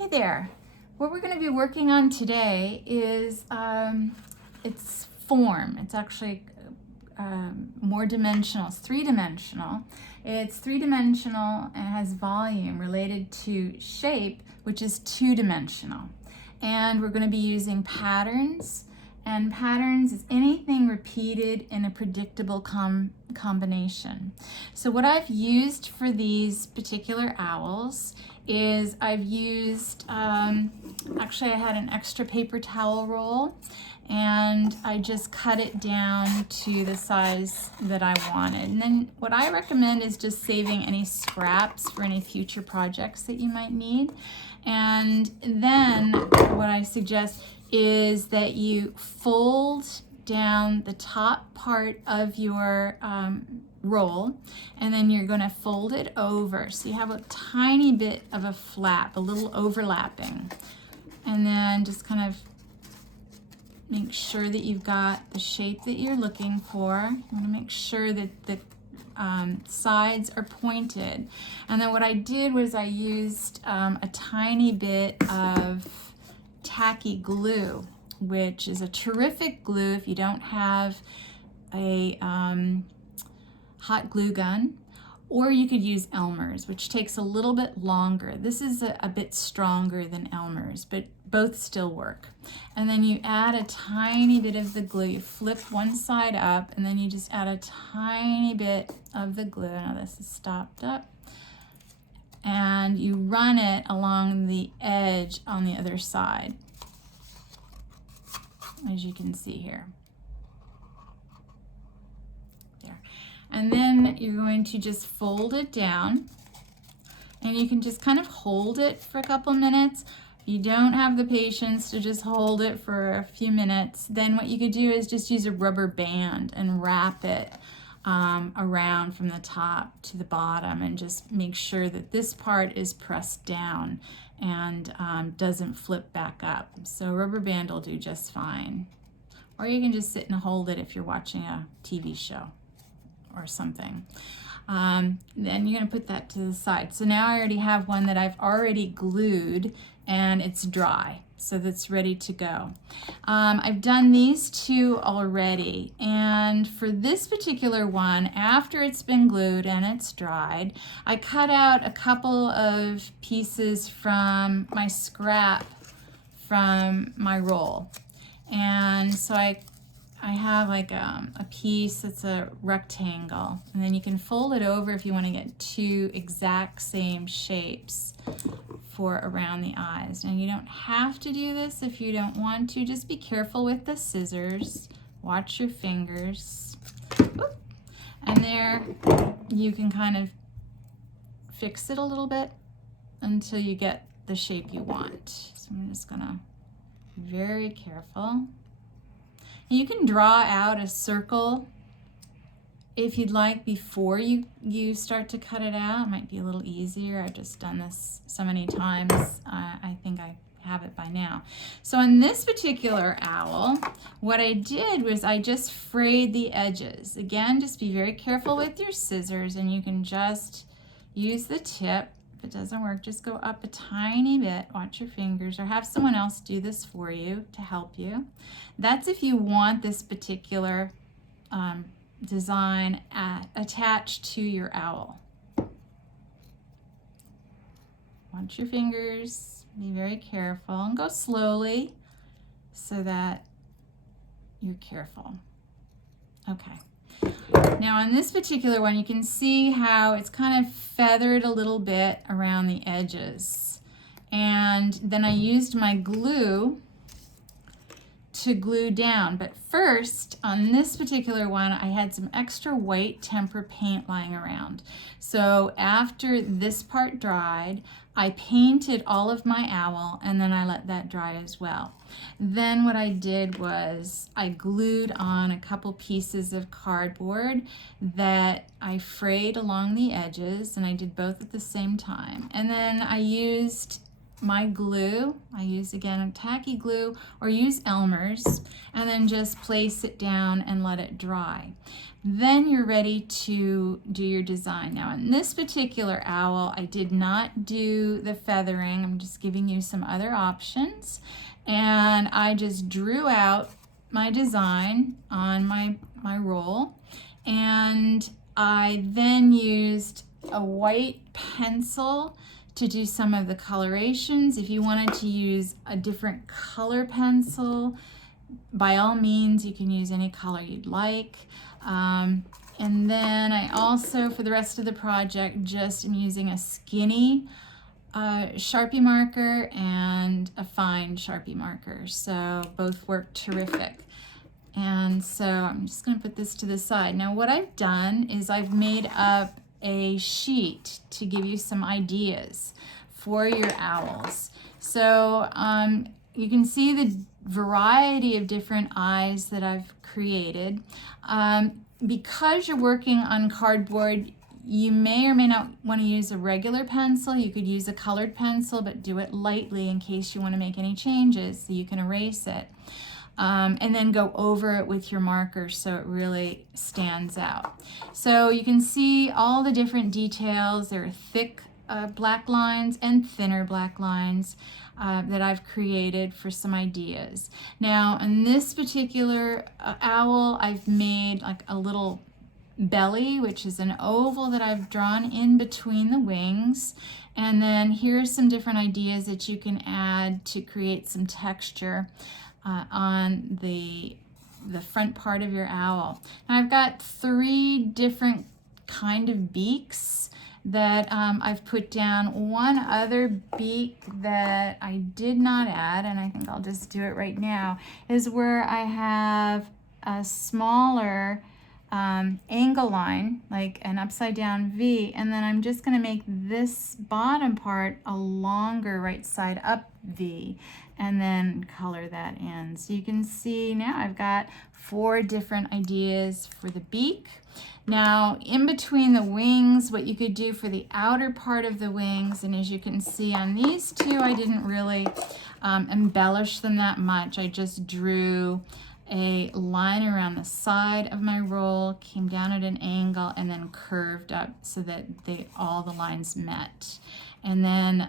Hey there. What we're going to be working on today is its form. It's actually more dimensional. It's three-dimensional. It's three-dimensional and has volume related to shape, which is two-dimensional. And we're going to be using patterns. And patterns is anything repeated in a predictable combination. So what I've used for these particular owls is I've used, actually I had an extra paper towel roll and I just cut it down to the size that I wanted. And then what I recommend is just saving any scraps for any future projects that you might need. And then what I suggest is that you fold down the top part of your roll, and then you're going to fold it over so you have a tiny bit of a flap, a little overlapping, and then just kind of make sure that you've got the shape that you're looking for. You want to make sure that the sides are pointed. And then what I did was I used a tiny bit of tacky glue, which is a terrific glue if you don't have a hot glue gun, or you could use Elmer's, which takes a little bit longer. This is a bit stronger than Elmer's, but both still work. And then you add a tiny bit of the glue. You flip one side up, and then you just add a tiny bit of the glue. Now this is stopped up. And you run it along the edge on the other side, as you can see here. There. And then you're going to just fold it down, and you can just kind of hold it for a couple minutes. If you don't have the patience to just hold it for a few minutes, then what you could do is just use a rubber band and wrap it around from the top to the bottom, and just make sure that this part is pressed down and doesn't flip back up. So rubber band will do just fine. Or you can just sit and hold it if you're watching a TV show or something. Then you're going to put that to the side. So now I already have one that I've already glued and it's dry, so that's ready to go. I've done these two already, and for this particular one, after it's been glued and it's dried, I cut out a couple of pieces from my scrap from my roll. And so I have like a piece that's a rectangle, and then you can fold it over if you want to get two exact same shapes for around the eyes. Now you don't have to do this if you don't want to. Just be careful with the scissors. Watch your fingers. Oop. And there you can kind of fix it a little bit until you get the shape you want. So I'm just gonna be very careful. You can draw out a circle if you'd like before you start to cut it out. It might be a little easier. I've just done this so many times. I think I have it by now. So in this particular owl, what I did was I just frayed the edges. Again, just be very careful with your scissors, and you can just use the tip. If it doesn't work, just go up a tiny bit. Watch your fingers, or have someone else do this for you to help you. That's if you want this particular design attached to your owl. Watch your fingers, be very careful, and go slowly so that you're careful. Okay. Now on this particular one, you can see how it's kind of feathered a little bit around the edges. And then I used my glue to glue down. But first, on this particular one, I had some extra white tempera paint lying around. So after this part dried, I painted all of my owl, and then I let that dry as well. Then what I did was I glued on a couple pieces of cardboard that I frayed along the edges, and I did both at the same time. And then I used my glue. I use, again, a tacky glue, or use Elmer's, and then just place it down and let it dry. Then you're ready to do your design. Now, in this particular owl, I did not do the feathering. I'm just giving you some other options. And I just drew out my design on my roll, and I then used a white pencil to do some of the colorations. If you wanted to use a different color pencil, by all means, you can use any color you'd like. And then I also, for the rest of the project, just am using a skinny Sharpie marker and a fine Sharpie marker. So both work terrific. And so I'm just going to put this to the side. Now what I've done is I've made up a sheet to give you some ideas for your owls. So you can see the variety of different eyes that I've created. Because you're working on cardboard, you may or may not want to use a regular pencil. You could use a colored pencil, but do it lightly in case you want to make any changes so you can erase it. And then go over it with your marker so it really stands out. So you can see all the different details. There are thick black lines and thinner black lines that I've created for some ideas. Now, in this particular owl, I've made like a little belly, which is an oval that I've drawn in between the wings. And then here's some different ideas that you can add to create some texture on the front part of your owl. Now I've got 3 different kind of beaks that I've put down. One other beak that I did not add, and I think I'll just do it right now, is where I have a smaller angle line, like an upside down V, and then I'm just going to make this bottom part a longer right side up V, and then color that in. So you can see now I've got 4 different ideas for the beak. Now in between the wings, what you could do for the outer part of the wings, and as you can see on these 2, I didn't really embellish them that much. I just drew a line around the side of my roll, came down at an angle, and then curved up so that all the lines met. And then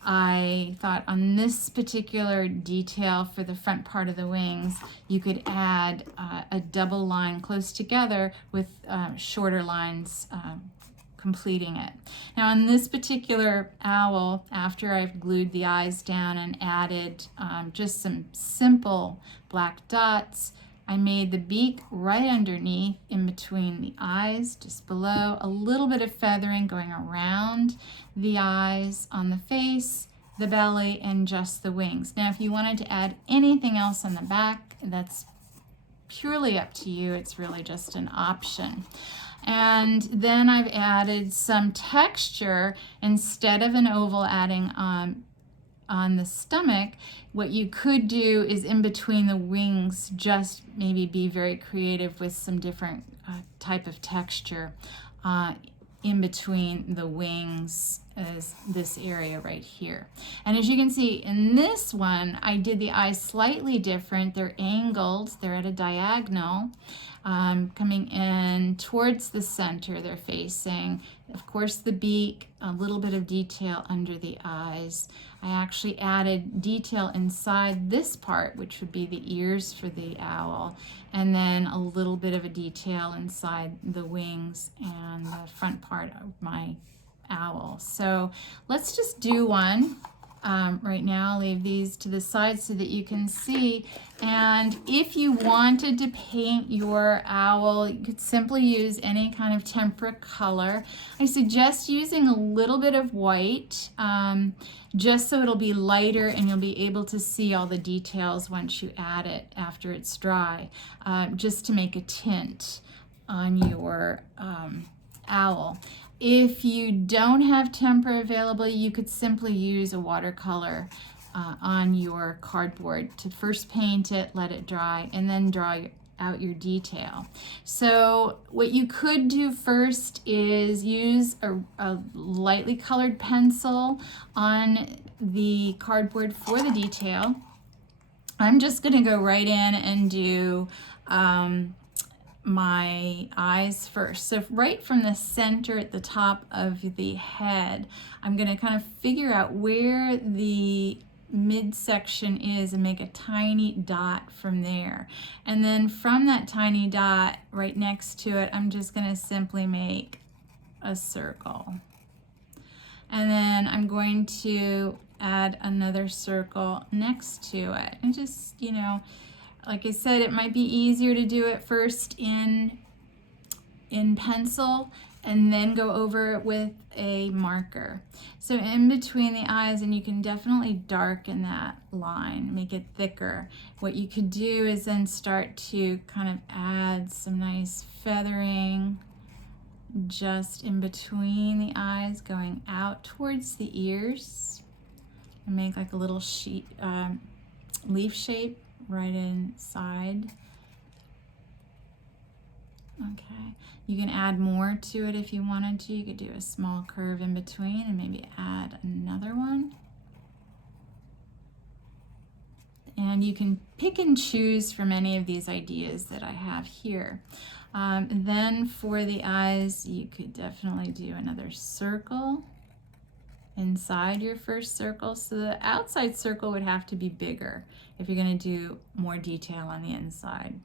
I thought on this particular detail for the front part of the wings, you could add a double line close together with shorter lines completing it. Now in this particular owl, after I've glued the eyes down and added just some simple black dots, I made the beak right underneath in between the eyes, just below, a little bit of feathering going around the eyes on the face, the belly, and just the wings. Now if you wanted to add anything else on the back, that's purely up to you. It's really just an option. And then I've added some texture instead of an oval adding on the stomach. What you could do is in between the wings, just maybe be very creative with some different type of texture in between the wings, as this area right here. And as you can see in this one, I did the eyes slightly different. They're angled, they're at a diagonal, coming in towards the center. They're facing, of course, the beak, a little bit of detail under the eyes. I actually added detail inside this part, which would be the ears for the owl, and then a little bit of a detail inside the wings and the front part of my owl. So let's just do one. Right now I'll leave these to the side so that you can see. And if you wanted to paint your owl, you could simply use any kind of tempera color. I suggest using a little bit of white, just so it'll be lighter and you'll be able to see all the details once you add it after it's dry, just to make a tint on your owl. If you don't have tempera available, you could simply use a watercolor on your cardboard to first paint it, let it dry, and then draw out your detail. So what you could do first is use a lightly colored pencil on the cardboard for the detail. I'm just going to go right in and do my eyes first. So right from the center at the top of the head, I'm going to kind of figure out where the midsection is and make a tiny dot from there. And then from that tiny dot right next to it, I'm just going to simply make a circle. And then I'm going to add another circle next to it. And just, you know, like I said, it might be easier to do it first in pencil and then go over it with a marker. So in between the eyes, and you can definitely darken that line, make it thicker. What you could do is then start to kind of add some nice feathering just in between the eyes, going out towards the ears, and make like a little leaf shape right inside. Okay, you can add more to it if you wanted to. You could do a small curve in between and maybe add another one. And you can pick and choose from any of these ideas that I have here. Then for the eyes, you could definitely do another circle inside your first circle. So the outside circle would have to be bigger if you're going to do more detail on the inside.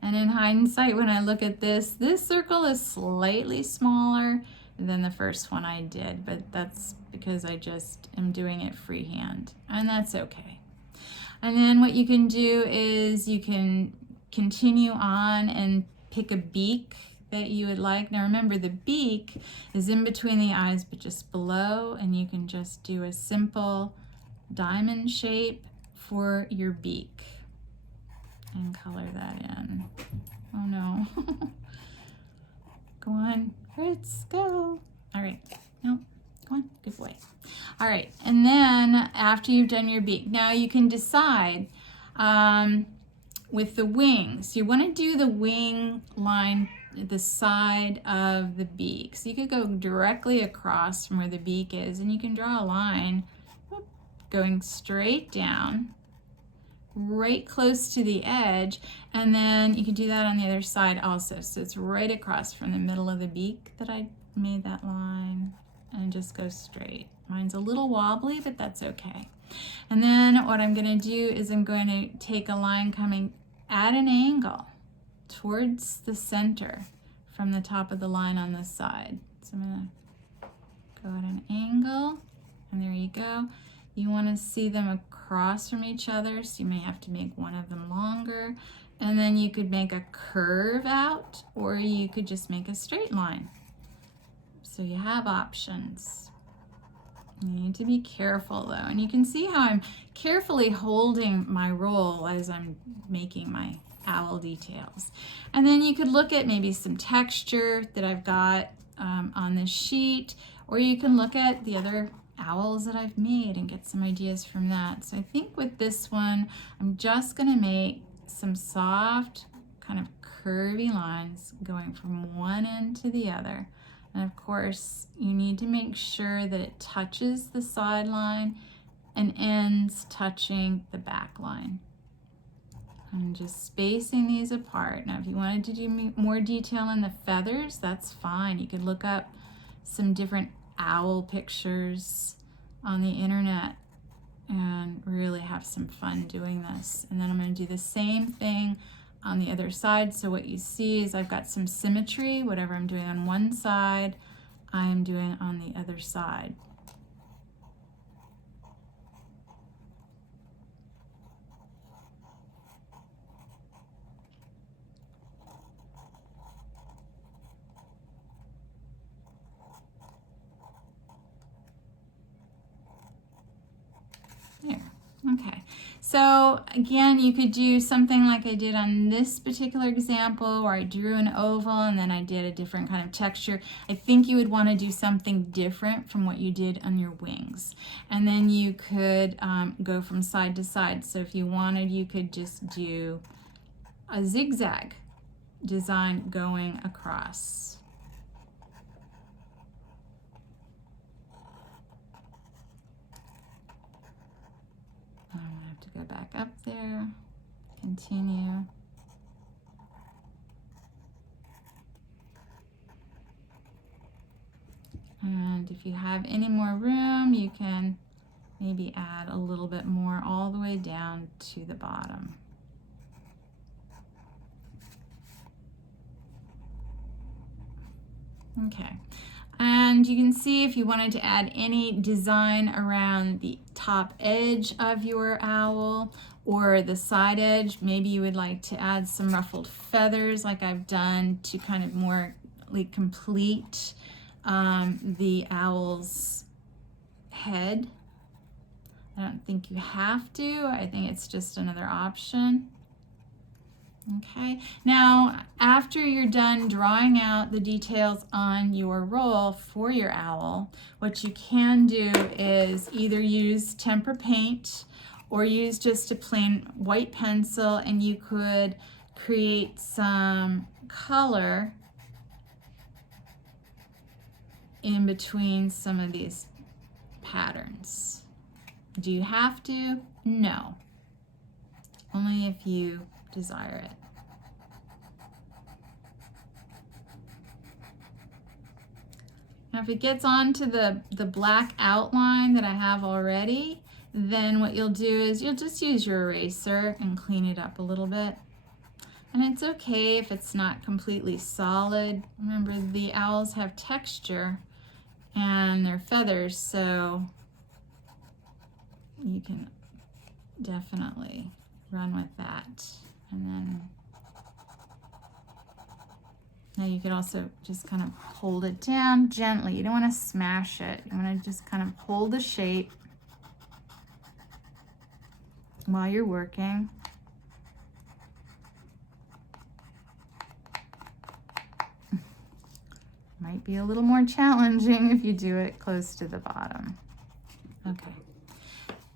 And in hindsight, when I look at this circle is slightly smaller than the first one I did, but that's because I just am doing it freehand, and that's okay. And then what you can do is you can continue on and pick a beak that you would like. Now remember, the beak is in between the eyes but just below, and you can just do a simple diamond shape for your beak and color that in. Oh no. Go on, Fritz, go. All right, no, go on, good boy. All right, and then after you've done your beak, now you can decide with the wings. You want to do the wing line the side of the beak. So you could go directly across from where the beak is, and you can draw a line going straight down, right close to the edge, and then you can do that on the other side also. So it's right across from the middle of the beak that I made that line, and just go straight. Mine's a little wobbly, but that's okay. And then what I'm going to do is I'm going to take a line coming at an angle towards the center from the top of the line on this side. So I'm going to go at an angle, and there you go. You want to see them across from each other, so you may have to make one of them longer. And then you could make a curve out, or you could just make a straight line. So you have options. You need to be careful though, and you can see how I'm carefully holding my roll as I'm making my owl details. And then you could look at maybe some texture that I've got on this sheet, or you can look at the other owls that I've made and get some ideas from that. So I think with this one, I'm just going to make some soft kind of curvy lines going from one end to the other. And of course, you need to make sure that it touches the sideline and ends touching the back line. I'm just spacing these apart. Now, if you wanted to do more detail in the feathers, that's fine. You could look up some different owl pictures on the internet and really have some fun doing this. And then I'm going to do the same thing on the other side. So what you see is I've got some symmetry. Whatever I'm doing on one side, I'm doing on the other side. There. Okay, so again, you could do something like I did on this particular example, where I drew an oval and then I did a different kind of texture. I think you would want to do something different from what you did on your wings. And then you could go from side to side. So if you wanted, you could just do a zigzag design going across. I'm going to have to go back up there, continue. And if you have any more room, you can maybe add a little bit more all the way down to the bottom. Okay, and you can see if you wanted to add any design around the top edge of your owl or the side edge, maybe you would like to add some ruffled feathers like I've done to kind of more like complete the owl's head. I don't think you have to. I think it's just another option. Okay, now after you're done drawing out the details on your roll for your owl, what you can do is either use tempera paint or use just a plain white pencil, and you could create some color in between some of these patterns. Do you have to? No. Only if you desire it. Now if it gets onto the black outline that I have already, then what you'll do is you'll just use your eraser and clean it up a little bit. And it's okay if it's not completely solid. Remember, the owls have texture and they're feathers, so you can definitely run with that. And then now you could also just kind of hold it down gently. You don't want to smash it. You want to just kind of hold the shape while you're working. Might be a little more challenging if you do it close to the bottom. Okay.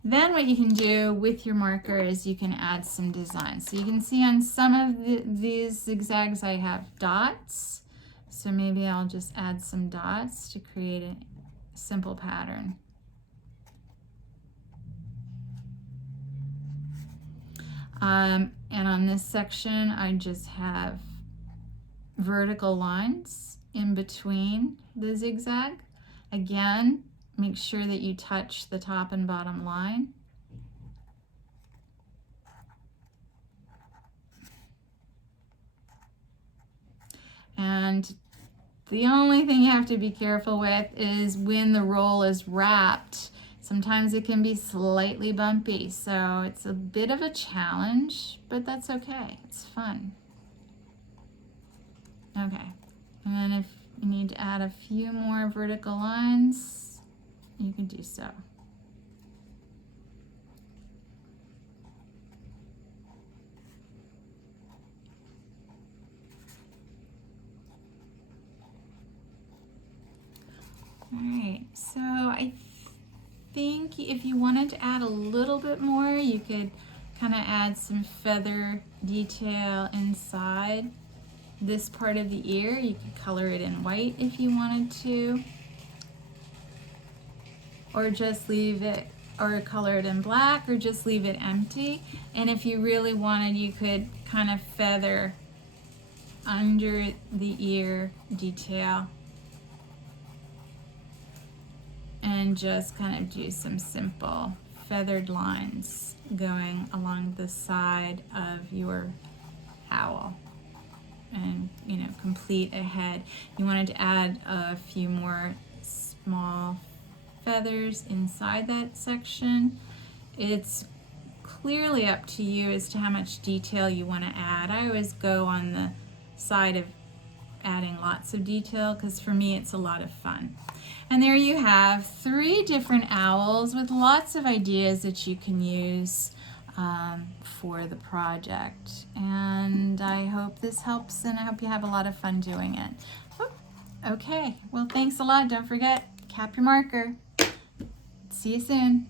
Then what you can do with your marker is you can add some design. So you can see on some of these zigzags I have dots. So maybe I'll just add some dots to create a simple pattern. And on this section, I just have vertical lines in between the zigzag. Again, make sure that you touch the top and bottom line. And the only thing you have to be careful with is when the roll is wrapped, sometimes it can be slightly bumpy. So it's a bit of a challenge, but that's okay. It's fun. Okay, and then if you need to add a few more vertical lines, you can do so. All right, so I think if you wanted to add a little bit more, you could kind of add some feather detail inside this part of the ear. You could color it in white if you wanted to, or just leave it, or color it in black, or just leave it empty. And if you really wanted, you could kind of feather under the ear detail and just kind of do some simple feathered lines going along the side of your owl, and complete a head. You wanted to add a few more small feathers inside that section. It's clearly up to you as to how much detail you want to add. I always go on the side of adding lots of detail because for me it's a lot of fun. And there you have 3 different owls with lots of ideas that you can use for the project. And I hope this helps, and I hope you have a lot of fun doing it. Okay, well, thanks a lot. Don't forget, cap your marker. See you soon.